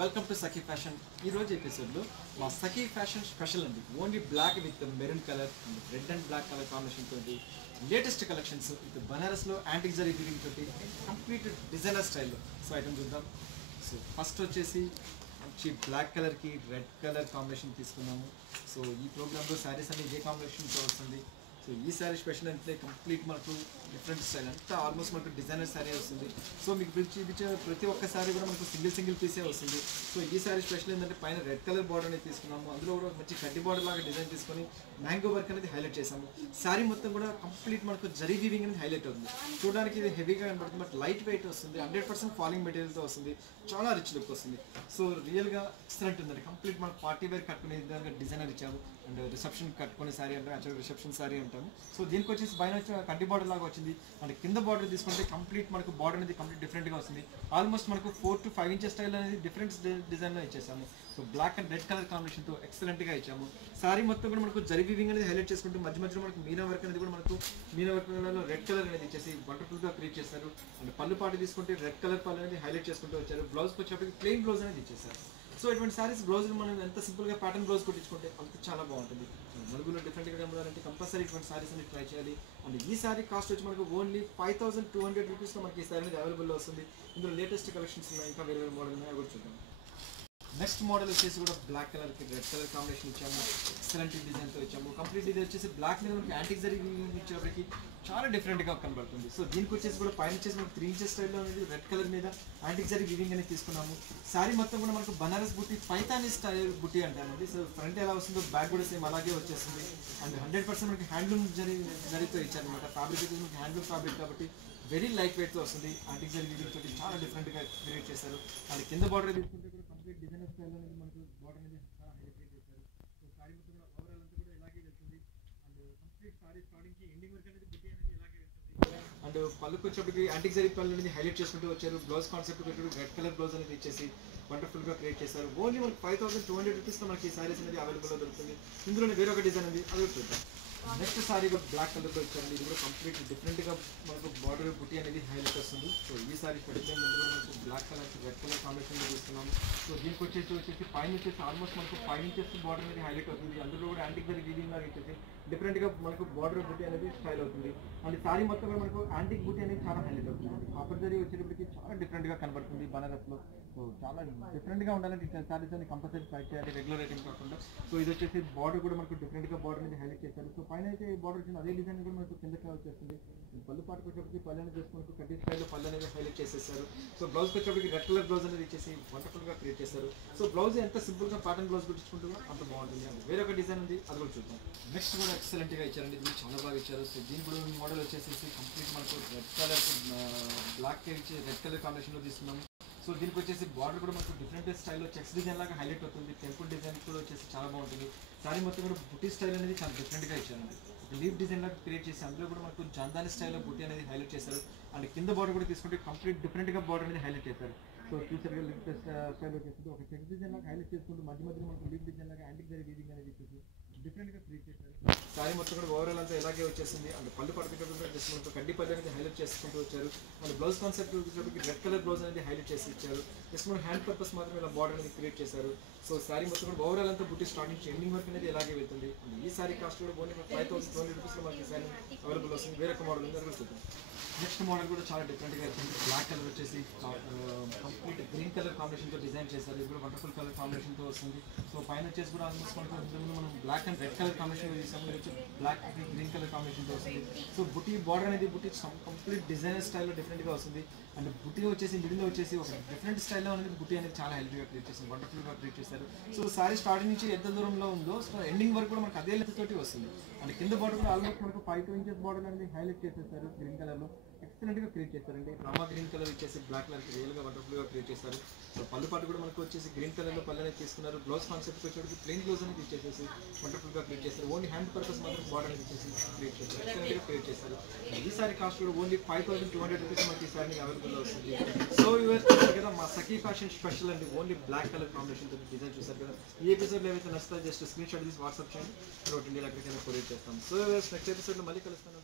Welcome to Sakhi fashion. ఈ రోజు ఎపిసోడ్లో మా సఖీ ఫ్యాషన్ స్పెషల్ అండి. Only black with maroon colour and red and black colour combination తోటి లేటెస్ట్ కలెక్షన్స్ విత్ బనారస్లో యాంటిక్ జరీ వీవింగ్ తోటి కంప్లీట్ డిజైనర్ స్టైల్లో సో ఐటమ్ చూద్దాం. సో ఫస్ట్ వచ్చేసి మంచి బ్లాక్ కలర్కి రెడ్ కలర్ కాంబినేషన్ తీసుకున్నాము. సో ఈ ప్రోగ్రామ్లో శారీస్ అన్ని ఇదే కాంబినేషన్తో వస్తుంది. సో ఈ శారీ స్పెషల్ అంటే కంప్లీట్ మనకు డిఫరెంట్ స్టైల్ అంతా ఆల్మోస్ట్ మనకు డిజైనర్ శారీ వస్తుంది. సో మీకు చూపించే ప్రతి ఒక్క శారీ కూడా మనకు సింగిల్ పీసే వస్తుంది. సో ఈ శారీ స్పెషల్ ఏంటంటే పైన రెడ్ కలర్ బార్డర్ అనేది తీసుకున్నాము. అందులో కూడా మంచి కడ్డీ బార్డర్ లాగా డిజైన్ తీసుకొని మ్యాంగో వర్క్ అనేది హైలైట్ చేసాము. శారీ మొత్తం కూడా కంప్లీట్ మనకు జరీ వీవింగ్ అనేది హైలైట్ అవుతుంది. చూడడానికి ఇది హెవీగా కనబడుతుంది, బట్ లైట్ వెయిట్ వస్తుంది. 100% ఫాలింగ్ మెటీరియల్తో వస్తుంది. చాలా రిచ్ లుక్ వస్తుంది. సో రియల్గా ఎక్సలెంట్ ఉందండి. కంప్లీట్ మనకు పార్టీ వేర్ కట్టుకునే విధంగా డిజైనర్ ఇచ్చాము. అండ్ రిసెప్షన్ కట్టుకునే శారీ అంటే యాక్చువల్గా రిసెప్షన్ శారీ అంటాము. సో దీనికి వచ్చేసి పైన వచ్చి కడ్డీ బార్డర్ లాగా వచ్చింది. అండ్ కింద బార్డర్ తీసుకుంటే కంప్లీట్ మనకు బార్డర్ అనేది కంప్లీట్ డిఫరెంట్గా వస్తుంది. ఆల్మోస్ట్ మనకు 4 to 5 ఇంచెస్ స్టైల్ అనేది డిఫరెంట్ డిజైన్లో ఇచ్చేసాము. So black and red colour కాంబినేషన్తో ఎక్సలెంట్గా ఇచ్చాము. శారీ మొత్తం కూడా మనకు జరీ వీవింగ్ అనేది హైలైట్ చేసుకుంటూ మధ్య మధ్యలో మనకు మీనా వర్క్ అనేది కూడా మనకు మీనా వర్క్ రెడ్ కలర్ అనేది ఇచ్చేసి వండర్ఫుల్గా క్రియేట్ చేశారు. అండ్ పళ్ళు పాటు తీసుకుంటే రెడ్ కలర్ పళ్ళు అనేది హైలైట్ చేసుకుంటూ వచ్చారు. బ్లౌజ్కి వచ్చేప్పటికి ప్లెయిన్ బ్లౌజ్ అనేది ఇచ్చేసారు. సో ఇటువంటి శారీస్ బ్లౌజ్ మనం ఎంత సింపుల్గా ప్యాటర్న్ బ్లౌజ్ కుట్టించుకుంటే అంత చాలా బాగుంటుంది. నలుగురు డిఫరెంట్గా కనబడాలంటే కంపల్సరీ ఇటువంటి శారీస్ అనేది ట్రై చేయాలి. అండ్ ఈ శారీ కాస్ట్ వచ్చి మనకు ఓన్లీ 5200 రూపీస్లో మనకి ఈ శారీ అనేది అవైలబుల్లో వస్తుంది. ఇందులో లేటెస్ట్ కలెక్షన్స్ ఉన్నాయి, ఇంకా వేరే మోడల్ ఉన్నాయి, అవి కూడా చూద్దాం. నెక్స్ట్ మోడల్ వచ్చేసి కూడా బ్లాక్ కలర్కి రెడ్ కలర్ కాంబినేషన్ ఇచ్చాము. ఎక్సలెంట్ డిజైన్తో ఇచ్చాము. కంప్లీట్ ఇది వచ్చేసి బ్లాక్ మీద మనకి యాంటిక్ జరీ ఇచ్చేప్పటికి చాలా డిఫరెంట్గా కనబడుతుంది. సో దీనికి వచ్చేసి కూడా పైన వచ్చేసి మనకి 3 ఇంచెస్ స్టైల్లో అనేది రెడ్ కలర్ మీద యాంటిక్ జరీ వీవింగ్ అనేది తీసుకున్నాము. శారీ మొత్తం కూడా మనకు బనారస్ బుట్టి పైతానీ స్టైల్ బుట్టి అంటామండి. సో ఫ్రంట్ ఎలా వస్తుందో బ్యాక్ కూడా సేమ్ అలాగే వచ్చేస్తుంది. అండ్ 100% మనకి హ్యాండ్లూమ్ జరీతో ఇచ్చారనమాట. ఫ్యాబ్రిక్ వచ్చేసి మనకి హ్యాండ్లూమ్ ఫ్యాబ్రిక్ కాబట్టి వెరీ లైట్ వెయిట్తో వస్తుంది. యాంటిక్ జరీ వీవింగ్ తోటి చాలా డిఫరెంట్గా క్రియేట్ చేశారు. అండ్ కింద బార్డర్ తీసుకుంటే కూడా కంప్లీట్ డిజైనర్ స్టైల్ అనేది మనకు బార్డర్ అనేది చాలా హైలైట్ చేశారు. సో శారీ మొత్తం కూడా ఓవరాల్ అంతా కూడా ఇలాగే వెళ్తుంది. అండ్ కంప్లీట్ శారీ స్టార్టింగ్కి ఎండింగ్ వరకు అనేది బుట్టి అనేది ఇలాగే వెళ్తుంది. అండ్ పళ్ళుకి వచ్చేప్పటికి యాంటిక్ జరీ పళ్ళు అనేది హైలైట్ చేసుకుంటూ వచ్చారు. బ్లౌజ్ కాన్సెప్ట్ వచ్చి రెడ్ కలర్ బ్లౌజ్ అనేది ఇచ్చేసి వండర్ఫుల్గా క్రియేట్ చేశారు. ఓన్లీ మనకి 5200 రూపీస్లో మనకి ఈ శారీస్ అనేది అవైలబుల్లో దొరుకుతుంది. ఇందులోనే వేరొక డిజైన్ ఉంది, అది చూద్దాం. నెక్స్ట్ సారీ కూడా బ్లాక్ కలర్లో ఇచ్చారు. ఇది కూడా కంప్లీట్ డిఫరెంట్గా మనకు బార్డర్ బుట్టి అనేది హైలైట్ వస్తుంది. సో ఈ సారీ స్పెషల్ కూడా మనకు బ్లాక్ కలర్ రెడ్ కలర్ కాంబినేషన్లో తీసుకున్నాము. సో దీనికి వచ్చేసి పైన వచ్చేసి ఆల్మోస్ట్ మనకు 5 ఇంచెస్ బార్డర్ అనేది హైలైట్ అవుతుంది. అందులో కూడా యాంటిక్ జరీ వీవింగ్ లాగా ఇచ్చేసి డిఫరెంట్గా మనకు బార్డర్ బుట్టి అనేది స్టైల్ అవుతుంది. అండ్ సారీ మొత్తం కూడా మనకు యాంటిక్ బుట్టి అనేది చాలా హైలైట్ అవుతుంది. కాపర్ జరీ వచ్చేటప్పటికి చాలా డిఫరెంట్గా కనబడుతుంది బనారస్లో. సో చాలా డిఫరెంట్గా ఉండాలంటే శారీస్ అని కంపల్సరీ ట్రై చేయాలి, రెగ్యులర్ ఐటమ్ కాకుండా. సో ఇది వచ్చేసి బార్డర్ కూడా మనకు డిఫరెంట్గా బార్డర్ అనేది హైలైట్ చేశారు. సో పైన అయితే బార్డర్ వచ్చింది, అదే డిజైన్ కూడా మనకు కిందకి వచ్చేస్తుంది. పళ్ళు పాటుకు వచ్చేప్పటికి పళ్ళు అనేది చేసుకుంటూ కడ్డీ స్టైల్లో పళ్ళు అనేది హైలైట్ చేసేసారు. సో బ్లౌజ్కి వచ్చేప్పటికి రెడ్ కలర్ బ్లౌజ్ అనేది ఇచ్చేసి వండర్ఫుల్గా క్రియేట్ చేశారు. సో బ్లౌజ్ ఎంత సింపుల్గా ప్యాటర్న్ బ్లౌజ్ కుట్టించుకుంటూ అంత బాగుంటుంది. అండి వేరే ఒక డిజైన్ ఉంది, అది కూడా చూద్దాం. నెక్స్ట్ కూడా ఎక్సలెంట్గా ఇచ్చారండి. ఇది చాలా బాగా ఇచ్చారు. సో దీని కూడా మోడల్ వచ్చేసి కంప్లీట్ మనకు రెడ్ కలర్ బ్లాక్ ఇచ్చి రెడ్ కలర్ కాంబినేషన్లో తీసుకున్నాము. సో దీనికి వచ్చేసి బార్డర్ కూడా మనకు డిఫరెంట్ స్టైల్లో చెక్స్ డిజైన్ లాగా హైలైట్ అవుతుంది. టెంపుల్ డిజైన్ కూడా వచ్చేసి చాలా బాగుంటుంది. శారీ మొత్తం కూడా బుట్టి స్టైల్ అనేది చాలా డిఫరెంట్గా ఇచ్చారండి. లీఫ్ డిజైన్ లాగా క్రియేట్ చేసి అందులో కూడా మనకు జందాని స్టైల్లో బుట్టి అనేది హైలైట్ చేశారు. అండ్ కింద బార్డర్ కూడా తీసుకుంటే కంప్లీట్ డిఫరెంట్గా బార్డర్ అనేది హైలైట్ చేశారు. సో ఫ్యూచర్గా లిఫ్ట్ స్టైల్ వచ్చేసి ఒక చెక్స్ డిజైన్ లాగా హైలైట్ చేసుకుంటూ మధ్య మధ్యలో మనకు లీఫ్ డిజైన్ లాగా యాంటిక్ జరీ వీవింగ్ అనేది ఇచ్చేసి డిఫరెంట్గా క్రియేట్ చేశారు. శారీ మొత్తం కూడా ఓవరాల్ అంతా ఇలాగే వచ్చేసింది. అండ్ పళ్ళు పడుకునేటప్పుడు జస్ట్ మనకు కడ్డీ పళ్ళు అనేది హైలైట్ చేసుకుంటూ వచ్చారు. అండ్ బ్లౌజ్ కాన్సెప్ట్ వచ్చేటప్పటికి రెడ్ కలర్ బ్లౌజ్ అనేది హైలైట్ చేసి ఇచ్చారు. జస్ట్ మన హ్యాండ్ పర్పస్ మాత్రం ఇలా బార్డర్ అనేది క్రియేట్ చేశారు. సో శారీ మొత్తం కూడా ఓవరాల్ అంతా బుట్టి స్టార్టింగ్ నుంచి ఎండింగ్ వరకు అనేది ఇలాగే వెళ్తుంది. అండ్ ఈ శారీ కాస్ట్ కూడా ఓన్లీ 5200 రూపీస్లో మనకి ఈ శారీ అవైలబుల్ వస్తుంది. వేరొక మోడల్ ఉంది, అది చూద్దాం. నెక్స్ట్ మోడల్ కూడా చాలా డిఫరెంట్గా వచ్చింది. బ్లాక్ కలర్ వచ్చేసి కంప్లీట్ గ్రీన్ కలర్ కాంబినేషన్తో డిజైన్ చేశారు. ఇది కూడా వండర్ఫుల్ కలర్ కాంబినేషన్తో వస్తుంది. సో పైన వచ్చేసి కూడా ఆల్మోస్ట్ మనకు మనం black and red colour combination చేసాము. ఇది వచ్చి బ్లాక్ గ్రీన్ కలర్ కాంబినేషన్తో వస్తుంది. సో బుట్టి బార్డర్ అనేది బుట్టి కంప్లీట్ డిజైనర్ స్టైల్లో డిఫరెంట్గా వస్తుంది. అండ్ బుట్టి వచ్చేసి మిడిల్లో వచ్చేసి ఒక డిఫరెంట్ స్టైల్లో అనేది బుట్టి అనేది చాలా హెల్తీగా క్రియేట్ చేస్తుంది, వండర్ఫుల్గా క్రియేట్ చేశారు. సో శారీ స్టార్టింగ్ నుంచి ఎంత దూరంలో ఉందో సో ఎండింగ్ వరకు కూడా మనకు అదే లెంత్ తోటి వస్తుంది. అండ్ కింద బార్డర్ కూడా ఆల్మోస్ట్ మనకు 5 ఇంచెస్ బార్డర్ అనేది హైలైట్ చేసేస్తారు. గ్రీన్ కలర్లో ఎక్సలెంట్గా క్రియేట్ చేస్తారండి. రామా గ్రీన్ కలర్ ఇచ్చేసి బ్లాక్ కలర్కి రియల్గా వండర్ఫుల్గా క్రియేట్ చేస్తారు. సో పళ్ళు పాటు కూడా మనకు వచ్చేసి గ్రీన్ కలర్లో పళ్ళు అనేది తీసుకున్నారు. బ్లౌజ్ కాన్సెప్ట్ వచ్చేటికి ప్లెయిన్ బ్లౌజ్ అనేది ఇచ్చేసేసి వండర్ఫుల్గా క్రియేట్ చేస్తారు. ఓన్లీ హ్యాండ్ పర్పస్ మాత్రం బార్డర్ అనేది ఇచ్చేసి క్రియేట్ చేస్తారు, ఎక్సలెంట్గా క్రియేట్ చేస్తారు. ఈ సారీ కాస్ట్ కూడా ఓన్లీ 5200 రూపీస్ మనకి ఈ సారీ అవైలబుల్లో వస్తుంది. సో ఇవర్ చూసారు కదా మా సఖీ ఫ్యాషన్ స్పెషల్ అండి. ఓన్లీ బ్లాక్ కలర్ కాంబినేషన్తో డిజైన్ చూసారు కదా. ఈ ఎపిసోడ్లో ఏవైతే నచ్చుతాయో జస్ట్ స్క్రీన్ షాట్ తీసి వాట్సాప్ చేయండి. ఇండియాలో ఎక్కడికైనా కొరియర్ చేస్తాం. సో నెక్స్ట్ ఎపిసోడ్లో మళ్ళీ కలుస్తాను.